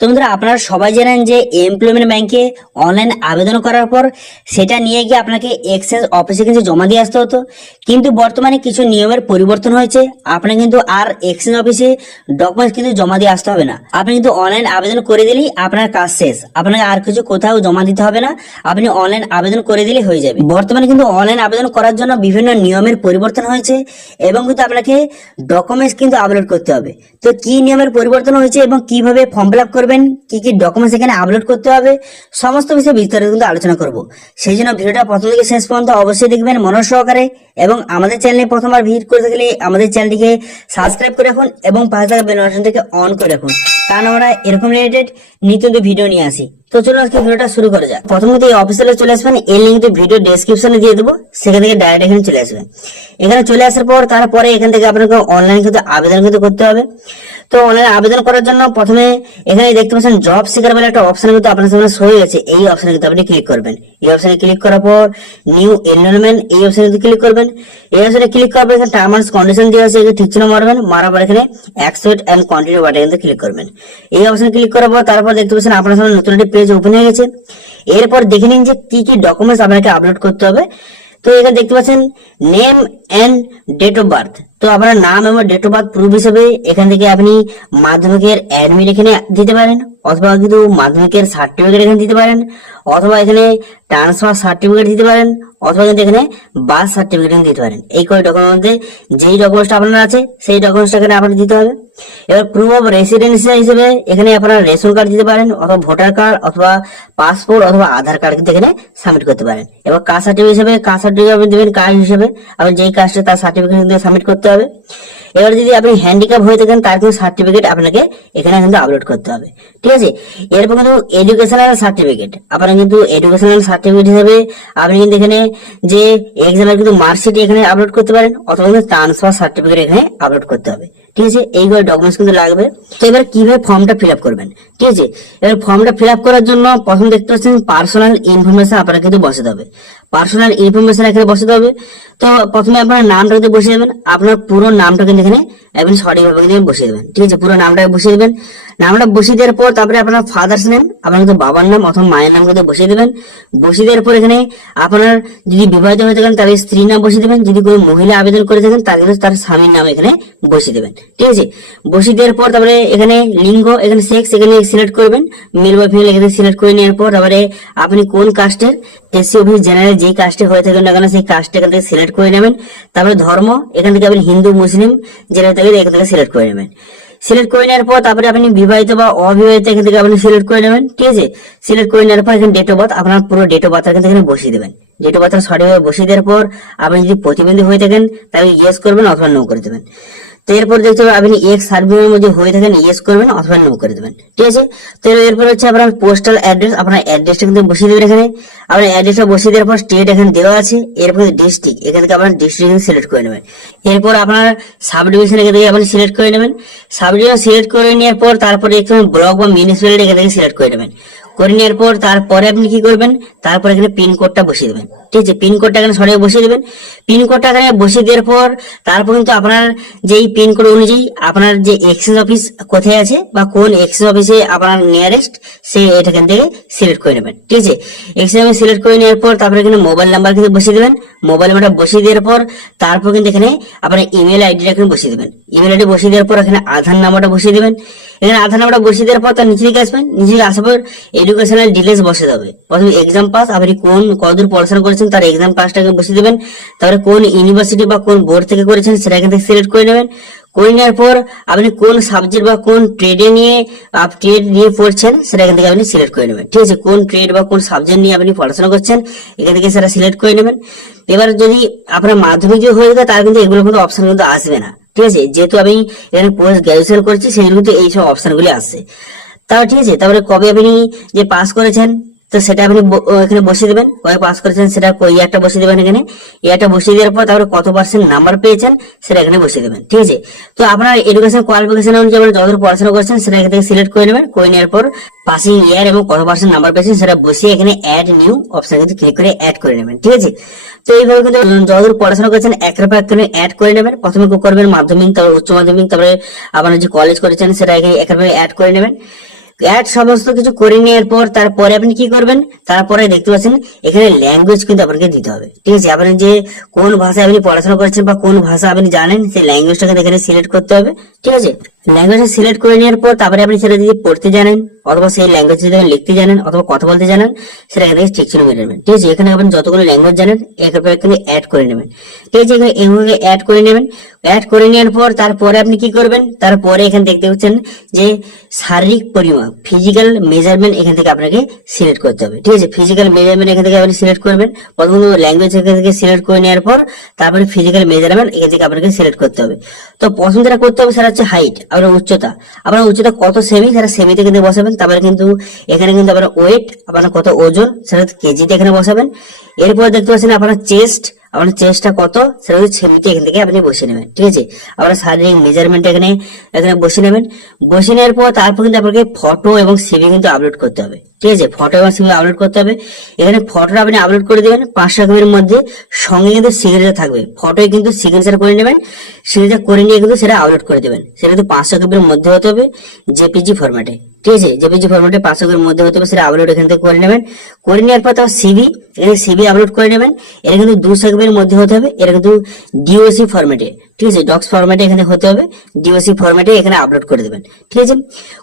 তো বন্ধুরা, আপনারা সবাই জানেন যে এমপ্লয়মেন্ট ব্যাংকে অনলাইন আবেদন করার পর সেটা নিয়ে গিয়ে আপনাকে এক্সচেঞ্জ অফিসে কিন্তু জমা দিয়ে আসতে হতো। কিন্তু বর্তমানে কিছু নিয়মের পরিবর্তন হয়েছে। আপনার কিন্তু আর এক্সচেঞ্জ অফিসে ডকুমেন্টস কিন্তু জমা দিয়ে আসতে হবে না। আপনি কিন্তু অনলাইন আবেদন করে দিলেই আপনার কাজ শেষ। আপনাকে আর কিছু কোথাও জমা দিতে হবে না। আপনি অনলাইন আবেদন করে দিলেই হয়ে যাবে। বর্তমানে কিন্তু অনলাইন আবেদন করার জন্য বিভিন্ন নিয়মের পরিবর্তন হয়েছে এবং কিন্তু আপনাকে ডকুমেন্টস কিন্তু আপলোড করতে হবে। তো কি নিয়মের পরিবর্তন হয়েছে এবং কীভাবে ফর্ম ফিল আপ করবেন, কি কি ডকুমেন্টস এখানে আপলোড করতে হবে, সমস্ত বিষয়ে বিস্তারিত কিন্তু আলোচনা করব। সেই জন্য ভিডিওটা প্রথম থেকে শেষ পর্যন্ত অবশ্যই দেখবেন মনোজ সহকারে এবং আমাদের চ্যানেলে প্রথমবার ভিজিট করে থাকলে আমাদের চ্যানেলটিকে সাবস্ক্রাইব করে রাখুন এবং পাশে থাকা বেল অন করে রাখুন। কারণ আমরা এরকম রিলেটেড নিত্য ভিডিও নিয়ে আসি। তো চলুন আজকে ভিডিওটা শুরু করা যাক। প্রথমত এই অফিসিয়ালে চলে আসবেন, এই লিঙ্কটি ভিডিও ডেসক্রিপশনে দিয়ে দেবো, সেখান থেকে ডাইরেক্ট এখানে চলে আসবেন। এখানে চলে আসার পর, তারপরে এখান থেকে আপনাকে অনলাইন কিন্তু আবেদন কিন্তু করতে হবে। তো অনলাইন আবেদন করার জন্য প্রথমে এখানে দেখতে পাচ্ছেন জব সিকার বলে একটা অপশন কিন্তু আপনার সামনে শো হয়ে গেছে। এই অপশনে কিন্তু আপনি ক্লিক করবেন। এই অপশনে ক্লিক করার পর নিউ এনরোলমেন্ট এই অপশনে কিন্তু ক্লিক করবেন। এই অপশনে ক্লিক করার পর এখানে টার্ম অ্যান্ড কন্ডিশন দেওয়া আছে ঠিক চিহ্ন মারবেন, মারার পর এখানে অ্যাকসেপ্ট এন্ড কন্টিনিউ বাটনে কিন্তু ক্লিক করবেন। এই অপশনে ক্লিক করার পর তারপর দেখতে পাচ্ছেন, আপনার সামনে নতুন একটি পেজ ওপেন হয়ে গেছে। এরপর দেখে নিন যে কি কি ডকুমেন্টস আপনাকে আপলোড করতে হবে। তো এখানে দেখতে পাচ্ছেন name and date of birth তো আপনার নাম এবং ডেট অফ বার্থ প্রুফ হিসেবে এখান থেকে আপনি মাধ্যমিকের অ্যাডমিট এখানে দিতে পারেন, অথবা কিন্তু মাধ্যমিকের সার্টিফিকেট এখানে দিতে পারেন, অথবা এখানে ট্রান্সফার সার্টিফিকেট দিতে পারেন, অথবা কিন্তু এখানে বার্থ সার্টিফিকেট দিতে পারেন। এই কয় ডকুমেন্টের যেই ডকুমেন্টসটা আপনার আছে, সেই ডকুমেন্টসটা এখানে আপনার দিতে হবে। এবার প্রুফ অফ রেসিডেন্স হিসেবে এখানে আপনারা রেশন কার্ড দিতে পারেন, অথবা ভোটার কার্ড অথবা পাসপোর্ট অথবা আধার কার্ড কিন্তু এখানে সাবমিট করতে পারেন। এবার কাস্ট সার্টিফিকেট হিসেবে কাস্ট সার্টিফিকেট আপনি দেবেন কার্ড হিসেবে, আপনি যেই কাস্টে তার সার্টিফিকেট কিন্তু সাবমিট করতে হবে। এবার যদি আপনি হ্যান্ডিক্যাপ হয়ে থাকেন, তার কিন্তু সার্টিফিকেট আপনাকে এখানে কিন্তু আপলোড করতে হবে। ঠিক আছে? এরপর কিন্তু এডুকেশনাল সার্টিফিকেট আপনার কিন্তু এডুকেশনাল সার্টিফিকেট হিসেবে আপনি কিন্তু এখানে যে এক্সামের কিন্তু মার্কশিট এখানে আপলোড করতে পারেন, অথবা কিন্তু ট্রান্সফার সার্টিফিকেট এখানে আপলোড করতে হবে। ঠিক আছে? এইভাবে ডকুমেন্টস কিন্তু লাগবে। তো এবার কীভাবে ফর্মটা ফিল আপ করবেন? ঠিক আছে? এবার ফিল আপ করার জন্য প্রথম দেখতে পাচ্ছেন পার্সোনাল ইনফরমেশন আপনাকে বসাতে হবে। পার্সোনাল ইনফরমেশন এখানে বসাতে হবে। তো প্রথমে আপনার নামটা কিন্তু বসিয়ে দেবেন। আপনার পুরো নামটা কিন্তু এখানে আপনি সঠিকভাবে কিন্তু বসিয়ে দেবেন। ঠিক আছে? পুরো নামটা বসিয়ে দেবেন। নামটা বসিয়ে দেওয়ার পর তারপরে আপনার ফাদার্স নেম আপনার কিন্তু বাবার নাম অথবা মায়ের নাম কিন্তু বসিয়ে দেবেন। বসিয়ে দেওয়ার পর এখানে আপনার যদি বিবাহিত হয়ে থাকেন, তাহলে স্ত্রীর নাম বসিয়ে দেবেন। যদি কোনো মহিলা আবেদন করে থাকেন তাহলে কিন্তু তার স্বামীর নাম এখানে বসিয়ে দেবেন। ঠিক আছে? বসিয়ে দেওয়ার পর তারপরে এখানে লিঙ্গ, এখানে সেক্স এখানে সিলেক্ট করবেন। মেল বা ফিমেল এখানে সিলেক্ট করে নেওয়ার পর তারপরে আপনি কোন কাস্টের এসসি অফিস জেনারেল যেই কাস্টে হয়ে থাকেন না কেন, সেই কাস্ট এখান থেকে সিলেক্ট করে নেবেন। তারপরে ধর্ম, এখান থেকে আপনি হিন্দু, মুসলিম যেটা থেকে এখান থেকে সিলেক্ট করে নেবেন। সিলেক্ট করে নেওয়ার পর তারপরে আপনি বিবাহিত বা অবিবাহিত এখান থেকে আপনি সিলেক্ট করে নেবেন, ঠিক আছে? সিলেক্ট করে নেওয়ার পর এখানে ডেট অফ বার্থ আপনার পুরো ডেট অফ বার্থ এখান থেকে বসিয়ে দেবেন। ডেট অফ বার্থ সঠিকভাবে বসিয়ে দেওয়ার পর আপনি যদি প্রতিবন্ধী হয়ে থাকেন, তাহলে ইয়েস করবেন অথবা নো করে দেবেন। তো এরপর দেখতে হবে আপনি এক্স সার্ভিসের মধ্যে হয়ে থাকেন ইয়েস করবেন, অথবা নো করে দেবেন। ঠিক আছে? তো এরপর হচ্ছে আপনার পোস্টাল অ্যাড্রেস আপনার অ্যাড্রেসটা কিন্তু বসিয়ে দেবেন এখানে। আপনার অ্যাড্রেসটা বসিয়ে দেওয়ার পর স্টেট এখানে দেওয়া আছে, এরপর ডিস্ট্রিক্ট এখান থেকে আপনার ডিস্ট্রিক্ট সিলেক্ট করে নেবেন। এরপর আপনার সাব ডিভিশন এখান থেকে আপনি সিলেক্ট করে নেবেন। সাব ডিভিশন সিলেক্ট করে নেওয়ার পর তারপরে এখানে ব্লক বা মিউনিসিপ্যালিটি এখান থেকে সিলেক্ট করে নেবেন। করে নেওয়ার পর তারপরে আপনি কি করবেন? তারপর এখানে পিন কোডটা বসিয়ে দেবেন। ঠিক আছে? পিন কোডটা এখানে সরিয়ে বসিয়ে দেবেন। পিন কোডটা এখানে বসিয়ে দেওয়ার পর তারপর কিন্তু আপনার যেই পিন কোড অনুযায়ী আপনার যে এক্সচেঞ্জ অফিস কোথায় আছে বা কোন এক্সচেঞ্জ অফিসে আপনার নিয়ারেস্ট সে এটাখান থেকে সিলেক্ট করে নেবেন, ঠিক আছে? অফিস সিলেক্ট করে নেওয়ার পর তারপরে এখানে মোবাইল নাম্বার কিন্তু বসিয়ে দেবেন। মোবাইল নাম্বারটা বসিয়ে দেওয়ার পর তারপর কিন্তু এখানে আপনার ইমেল আইডিটা এখানে বসিয়ে দেবেন। ইমেল আইডি বসিয়ে দেওয়ার পর এখানে আধার নাম্বারটা বসিয়ে দেবেন। এখানে আধার নাম্বারটা বসিয়ে দেওয়ার পর তার নিচে দিকে আসবেন। নিচে দিকে আসার পর এডুকেশনাল ডিটেলস বসে যাবে প্রথমে এক্সাম পাস আপনি কোন কতদূর পড়াশোনা করেছেন তার এক্সাম পাসটাকে বসিয়ে দেবেন। তারপরে কোন ইউনিভার্সিটি বা কোন বোর্ড থেকে করেছেন সেটা এখান থেকে সিলেক্ট করে নেবেন। করে নেওয়ার পর আপনি কোন সাবজেক্ট বা কোন ট্রেডে নিয়ে ট্রেড নিয়ে পড়ছেন, সেটা এখান থেকে আপনি সিলেক্ট করে নেবেন। ঠিক আছে? কোন ট্রেড বা কোন সাবজেক্ট নিয়ে আপনি পড়াশোনা করছেন, এখান থেকে সেটা সিলেক্ট করে নেবেন। এবার যদি আপনার মাধ্যমিক যদি হয়ে যায় তার কিন্তু এগুলো কিন্তু অপশন কিন্তু আসবে না। ঠিক আছে? যেহেতু আমি এখানে পোস্ট গ্রাজুয়েশন করছি, সেগুলো কিন্তু এইসব অপশনগুলি আসছে। তাও ঠিক আছে? তারপরে কবে আপনি যে পাস করেছেন? তো সেটা আপনি এখানে বসিয়ে দেবেন। কবে পাস করেছেন, সেটা ইয়ারটা বসিয়ে দেবেন এখানে। ইয়ারটা বসিয়ে দেওয়ার পর তারপরে কত পার্সেন্ট নাম্বার পেয়েছেন, সেটা এখানে বসিয়ে দেবেন। ঠিক আছে? তো আপনার এডুকেশন কোয়ালিফিকেশন অনুযায়ী আপনি যতদূর পড়াশোনা করছেন, সেটা এখান থেকে সিলেক্ট করে নেবেন। করে নেওয়ার পর পাসিং ইয়ার এবং কত পার্সেন্ট নাম্বার পেয়েছেন, সেটা বসিয়ে এখানে অ্যাড নিউ অপশন কিন্তু ক্লিক করে অ্যাড করে নেবেন। ঠিক আছে? তো এইভাবে কিন্তু যতদূর পড়াশোনা করছেন একের পর এক অ্যাড করে নেবেন। প্রথমে করবেন? মাধ্যমিক, তারপর উচ্চ মাধ্যমিক, তারপরে আপনার যে কলেজ করেছেন, সেটা এখানে একের পর অ্যাড করে নেবেন। অ্যাড সমস্ত কিছু করে নেওয়ার পর তারপরে আপনি কি করবেন? তারপরে দেখতে পাচ্ছেন, এখানে ল্যাঙ্গুয়েজ কিন্তু আপনাকে দিতে হবে। ঠিক আছে? আপনি যে কোন ভাষায় আপনি পড়াশোনা করছেন বা কোন ভাষা আপনি জানেন, সেই ল্যাঙ্গুয়েজটাকে এখানে সিলেক্ট করতে হবে। ঠিক আছে? ল্যাঙ্গুয়েজটা সিলেক্ট করে নেওয়ার পর তারপরে আপনি সেটা যদি পড়তে জানেন, অথবা সেই ল্যাঙ্গুয়েজ যদি আপনি লিখতে জানেন, অথবা কথা বলতে জানেন সেটা এখানে ঠিক ছিল মেরে নেবেন। ঠিক আছে? এখানে আপনি যতগুলো ল্যাঙ্গুয়েজ জানেন একেবারে এখানে অ্যাড করে নেবেন। ঠিক আছে? এখানে এইভাবে অ্যাড করে নেবেন। অ্যাড করে নেওয়ার পর তারপরে আপনি কি করবেন? তারপরে এখানে দেখতে পাচ্ছেন যে শারীরিক পরিমাপ। ফিজিক্যাল মেজারমেন্ট এখান থেকে আপনাকে সিলেক্ট করতে হবে। ঠিক আছে? ফিজিক্যাল মেজারমেন্ট এখান থেকে আপনি সিলেক্ট করবেন। প্রথমত ল্যাঙ্গুয়েজ এখান থেকে সিলেক্ট করে নেওয়ার পর তারপরে ফিজিক্যাল মেজারমেন্ট এখান থেকে আপনাকে সিলেক্ট করতে হবে। তো প্রথম যেটা করতে হবে সেটা হচ্ছে হাইট আপনার উচ্চতা। আপনার উচ্চতা কত সেমি সেটা সেমিতে কিন্তু বসাবেন। তারপরে কিন্তু এখানে কিন্তু আপনার ওয়েট আপনার কত ওজন, সেটা কেজিতে এখানে বসাবেন। এরপর দেখতে পাচ্ছেন আপনার চেস্ট আপনার চেস্টটা কত, সেটা হচ্ছে সেমিটি এখান থেকে আপনি বসে নেবেন, ঠিক আছে? আপনার শারীরিক মেজারমেন্ট এখানে এখানে বসে নেবেন। বসে নেওয়ার পর তারপর কিন্তু আপনাকে ফটো এবং সিভি কিন্তু আপলোড করতে হবে। ঠিক আছে ফটো এবং সিভি আপলোড করতে হবে। এখানে ফটোটা আপনি আপলোড করে দেবেন পাঁচশো একের মধ্যে সঙ্গে কিন্তু সিগনেচার থাকবে। ফটোয় কিন্তু সিগনেচার করে নেবেন সিগনেচার করে নিয়ে কিন্তু সেটা আপলোড করে দেবেন। সেটা কিন্তু পাঁচশো একের মধ্যে হতে হবে জেপিজি ফরম্যাটে ঠিক আছে, জেপিজি ফরম্যাটে পাঁচশো একের মধ্যে হতে হবে, সেটা আপলোড এখান থেকে করে নেবেন। করে নেওয়ার পর তার সিভি এখানে সিভি আপলোড করে নেবেন। এটা কিন্তু দুশো একের মধ্যে হতে হবে এটা কিন্তু ডিওসি ফরম্যাটে ঠিক আছে ডক্স ফরম্যাটে এখানে হতে হবে ডিওসি ফরম্যাটে এখানে আপলোড করে দেবেন, ঠিক আছে?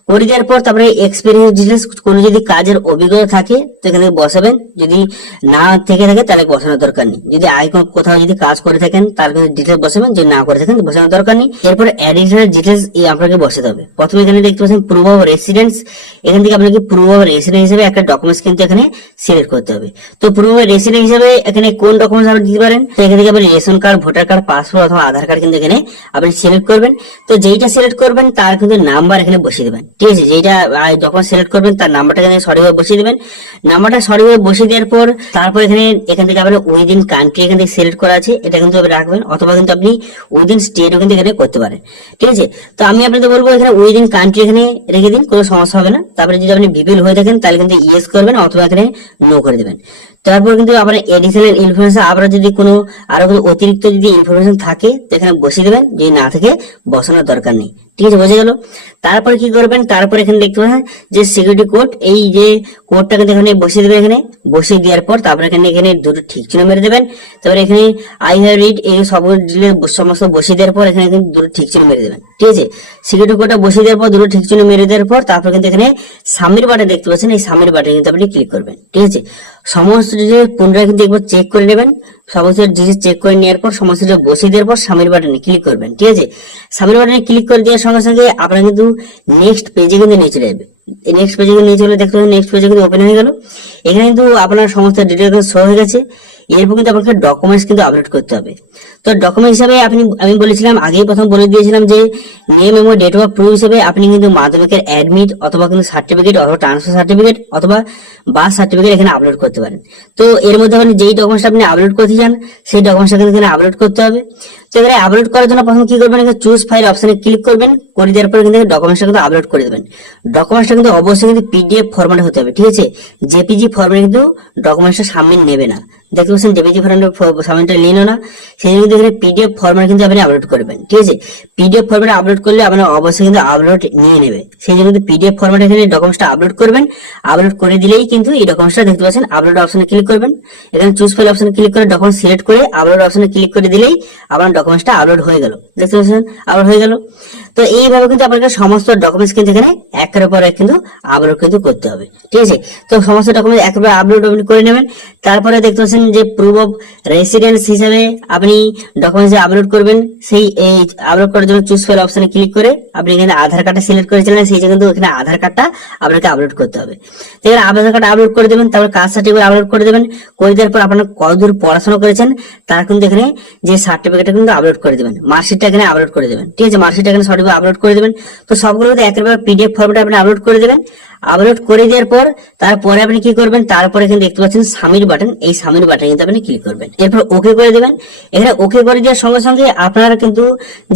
করে দেওয়ার পর তারপরে এক্সপিরিয়েন্স ডিটেলস কোনো যদি কাজের অভিজ্ঞতা থাকে, তো এখানে বসাবেন, যদি না থেকে থাকে, তাহলে বসানোর দরকার নেই। যদি আগে কোথাও যদি কাজ করে থাকেন তাহলে কিন্তু ডিটেলস বসাবেন, যদি না করে থাকেন, বসানোর দরকার নেই। এরপর অ্যাডিশনাল ডিটেলস এই আপনাকে বসাতে হবে। প্রথমে এখানে দেখতে পাচ্ছেন প্রুফ অফ রেসিডেন্স এখান থেকে আপনাকে প্রুফ অফ রেসিডেন্স হিসেবে একটা ডকুমেন্টস কিন্তু এখানে সিলেক্ট করতে হবে। তো প্রুফ অফ রেসিডেন্স হিসেবে এখানে কোন ডকুমেন্টস আপনি দিতে পারেন? তো এখান থেকে আপনি ration card voter card passport অথবা আধার কার্ড কিন্তু এখানে আপনি সিলেক্ট করবেন। তো যেইটা সিলেক্ট করবেন, তার কিন্তু নাম্বার এখানে বসিয়ে দেবেন। ঠিক আছে? যেইটা ডকুমেন্ট সিলেক্ট করবেন, তার নাম্বারটা এখানে সঠিকভাবে বসিয়ে দেবেন। নাম্বারটা সঠিকভাবে বসিয়ে দেওয়ার পর, তারপর এখানে, এখান থেকে আপনার উইদিন কান্ট্রি এখান থেকে সিলেক্ট করা আছে। এটা কিন্তু রাখবেন, অথবা কিন্তু আপনি উইদিন স্টেটও কিন্তু এখানে করতে পারেন। ঠিক আছে? তো আমি আপনাদের বলব, এখানে উইদিন কান্ট্রি এখানে রেখে দিন, কোনো সমস্যা হবে না। তারপরে যদি আপনি বিপিএল হয়ে থাকেন, তাহলে কিন্তু ইয়েস করবেন, অথবা এখানে নো করে দেবেন। তারপর কিন্তু আমরা এডিশনাল ইনফরমেশন আপনার যদি কোনো আরও কোনো অতিরিক্ত যদি ইনফরমেশন থাকে, তো এখানে বসিয়ে দেবেন, যদি না থাকে, বসানোর দরকার নেই। ঠিক আছে, বোঝা গেল? তারপরে কি করবেন? তারপরে এখানে দেখতে পাচ্ছেন যে সিকিউরিটি কোড এই যে কোডটাকে এখানে বসিয়ে দেবেন এখানে। বসিয়ে দেওয়ার পর তারপরে এখানে এখানে দুটো ঠিক চিহ্ন মেরে দেবেন। তারপরে এখানে আই হ্যাভ রিড এই সব সমস্ত বসিয়ে দেওয়ার পর এখানে কিন্তু দুটো ঠিক চিহ্ন মেরে দেবেন। ঠিক আছে? সিকিউরিটি কোডটা বসিয়ে দেওয়ার পর দুটো ঠিক চিহ্ন মেরে দেওয়ার পর তারপর কিন্তু এখানে সামির বাটন দেখতে পাচ্ছেন, এই সামির বাটনে কিন্তু আপনি ক্লিক করবেন। ঠিক আছে? সমস্ত ডিটেল পুনরায় কিন্তু একবার চেক করে নেবেন। সমস্ত ডিজিজ চেক করে নেওয়ার পর সমস্ত বসিয়ে দেওয়ার পর সামির বাটনে ক্লিক করবেন, ঠিক আছে? সামির বাটনে ক্লিক করে দেওয়ার সঙ্গে সঙ্গে আপনারা কিন্তু নেক্সট পেজে কিন্তু নিয়ে চলে যাবে নেক্সট পেজে নিয়ে চলে দেখতে নেক্সট পেজে কিন্তু ওপেন হয়ে গেল। এখানে কিন্তু আপনার সমস্ত ডিটেল শো হয়ে গেছে। এরপর কিন্তু আপনাকে ডকুমেন্টস কিন্তু আপলোড করতে হবে। তো ডকুমেন্ট হিসাবে আপনি, আমি বলেছিলাম, আগেই প্রথম বলে দিয়েছিলাম যে নেম এবং ডেট অফ প্রুফ হিসেবে আপনি কিন্তু মাধ্যমিকের অ্যাডমিট অথবা কিন্তু সার্টিফিকেট অথবা ট্রান্সফার সার্টিফিকেট অথবা বার্থ সার্টিফিকেট এখানে আপলোড করতে পারেন। তো এর মধ্যে আপনি যেই ডকুমেন্টস আপনি আপলোড করতে চান, সেই ডকুমেন্টস কিন্তু এখানে আপলোড করতে হবে। তো এখানে আপলোড করার জন্য প্রথম কি করবেন, এখানে চুজ ফাইল অপশনে ক্লিক করবেন, করে দেওয়ার পরে কিন্তু ডকুমেন্টসটা কিন্তু আপলোড করে দেবেন। ডকুমেন্টসটা কিন্তু অবশ্যই কিন্তু পিডিএফ ফরম্যাটে হতে হবে, ঠিক আছে? জেপিজি ফরম্যাটে কিন্তু ডকুমেন্টসটা সামনে নেবে না। দেখতে পাচ্ছেন জেপিজি সামনেটা নিল না। সেই জন্য পিডিএফ ফরম্যাট কিন্তু আপনি আপলোড করবেন, ঠিক আছে? পিডিএফ ফরম্যাটে আপলোড করলে আপনার অবশ্যই কিন্তু আপলোড নিয়ে নেবে সেই জন্য পিডিএফ ফরম্যাটে এখানে ডকুমেন্টসটা আপলোড করবেন। আপলোড করে দিলেই কিন্তু এই ডকুমেন্টসটা দেখতে পাচ্ছেন আপলোড অপশনে ক্লিক করবেন। এখানে চুজ ফাইল অপশনে ক্লিক করে ডকুমেন্ট সিলেক্ট করে আপলোড অপশনে ক্লিক করে দিলেই আপনার ডকুমেন্টসটা আপলোড হয়ে গেল। দেখতে পাচ্ছেন? আপলোড হয়ে গেল। তো এইভাবে কিন্তু আপনাকে সমস্ত ডকুমেন্টস কিন্তু এখানে একের পর এক কিন্তু আপলোড কিন্তু করতে হবে, ঠিক আছে? তো সমস্ত ডকুমেন্ট একেবারে আপলোড করে নেবেন। তারপরে দেখতে পাচ্ছেন যে প্রুফ অফ রেসিডেন্স হিসাবে আপনি ডকুমেন্টস আপলোড করবেন, সেই এই আপলোড করার জন্য চুজ ফাইল অপশনে ক্লিক করে আপনি এখানে আধার কার্ডটা সিলেক্ট করেছিলেন, সেই জন্য কিন্তু এখানে আধার কার্ডটা আপনাকে আপলোড করতে হবে। এখানে আধার কার্ড আপলোড করে দেবেন, তারপর কাস্ট সার্টিফিকেট আপলোড করে দেবেন, করে দেওয়ার পর আপনার কতদূর পড়াশোনা করেছেন, তার কিন্তু এখানে যে সার্টিফিকেটটা কিন্তু আপলোড করে দেবেন মার্কশিটটা এখানে আপলোড করে দেবেন, ঠিক আছে? মার্কশিটটা এখানে সঠিকভাবে আপলোড করে দেবেন। তো সবগুলো একেবারে পিডিএফ ফর্মেটে আপনি আপলোড করে দেবেন। আপলোড করে দেওয়ার পর, তারপরে আপনি কি করবেন? তারপরে এখানে দেখতে পাচ্ছেন সামির বাটন এই সামির বাটন কিন্তু আপনি ক্লিক করবেন। এরপর ওকে করে দেবেন। এখানে ওকে করে দেওয়ার সঙ্গে সঙ্গে আপনার কিন্তু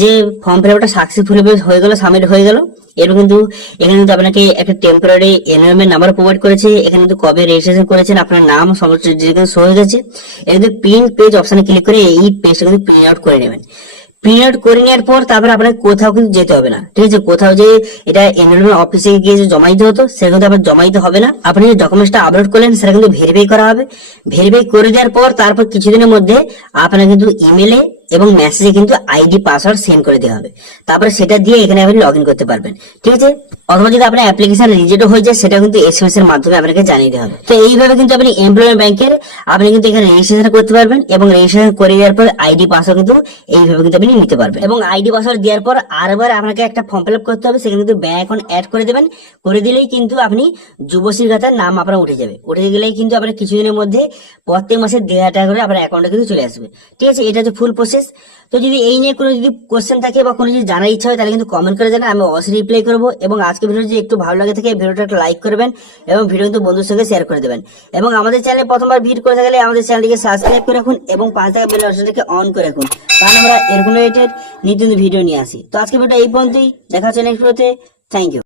যে ফর্ম ফিল আপটা সাকসেসফুল হয়ে গেল সাবমিট হয়ে গেল, এরপর কিন্তু এখানে কিন্তু আপনাকে একটা টেম্পোরারি এনরোলমেন্ট নাম্বার প্রোভাইড করেছে। এখানে কিন্তু কবে রেজিস্ট্রেশন করেছেন, আপনার নাম সমস্ত ডিটেলস শো হয়ে গেছে। এখানে প্রিন্ট পেজ অপশনে ক্লিক করে এই পেজটা কিন্তু প্রিন্ট আউট করে নেবেন। প্রিন্ট করে নেওয়ার পর তারপরে আপনাকে কোথাও কিন্তু যেতে হবে না। ঠিক আছে? কোথাও যে এটা এনরোলমেন্ট অফিসে গিয়ে যে জমা দিতে হতো সেটা কিন্তু আবার জমা দিতে হবে না। আপনি যে ডকুমেন্টসটা আপলোড করলেন, সেটা কিন্তু ভেরিফাই করা হবে। ভেরিফাই করে দেওয়ার পর তারপর কিছুদিনের মধ্যে আপনার কিন্তু ইমেলে এবং মেসেজে কিন্তু আইডি পাসওয়ার্ড সেন্ড করে দেওয়া হবে। তারপরে সেটা দিয়ে এখানে আপনি লগ করতে পারবেন। ঠিক আছে? অথবা যদি আপনার অ্যাপ্লিকেশন রিজেক্ট হয়ে যায় সেটা কিন্তু এসএমএস এর মাধ্যমে আপনাকে জানিয়ে দেওয়া হবে। তো এইভাবে কিন্তু আপনি এমপ্লয়মেন্ট ব্যাংকের আপনি কিন্তু এখানে রেজিস্ট্রেশন করতে পারবেন এবং রেজিস্ট্রেশন করে দেওয়ার পর আইডি পাসওয়ার্ড কিন্তু এইভাবে কিন্তু আপনি নিতে পারবেন। এবং আইডি পাসওয়ার্ড দেওয়ার পর আরবার আপনাকে একটা ফর্ম ফিল আপ করতে হবে। সেখানে কিন্তু ব্যাংক অ্যাকাউন্ট অ্যাড করে দেবেন। করে দিলেই কিন্তু আপনি যুবশ্রীর খাতার নাম আপনার উঠে যাবে। উঠে গেলেই কিন্তু আপনার কিছুদিনের মধ্যে প্রত্যেক মাসে দেড় হাজার টাকা করে আপনার অ্যাকাউন্টে কিন্তু চলে আসবে। ঠিক আছে? এটা হচ্ছে ফুল প্রসেস তো যদি এই নিয়ে কোনো যদি কোশ্চেন থাকে বা কোনো যদি জানার ইচ্ছা হয়, তাহলে কিন্তু কমেন্ট করে জানান, আমি অবশ্যই রিপ্লাই করব। এবং আজকে ভিডিও যদি একটু ভালো লাগে থাকে ভিডিওটা একটা লাইক করবেন এবং ভিডিও কিন্তু বন্ধুর সঙ্গে শেয়ার করে দেবেন। এবং আমাদের চ্যানেলে প্রথমবার ভিডিও করে থাকলে আমাদের চ্যানেলটিকে সাবস্ক্রাইব করে রাখুন এবং পাঁচ টাকা বেল অপশনটাকে অন করে রাখুন। কারণ আমরা এরকম রিলেটেড নিত্য ভিডিও নিয়ে আসি। তো আজকে ভিডিও এই পর্যন্তই। দেখা হচ্ছে নেক্সট ভিডিওতে থ্যাংক ইউ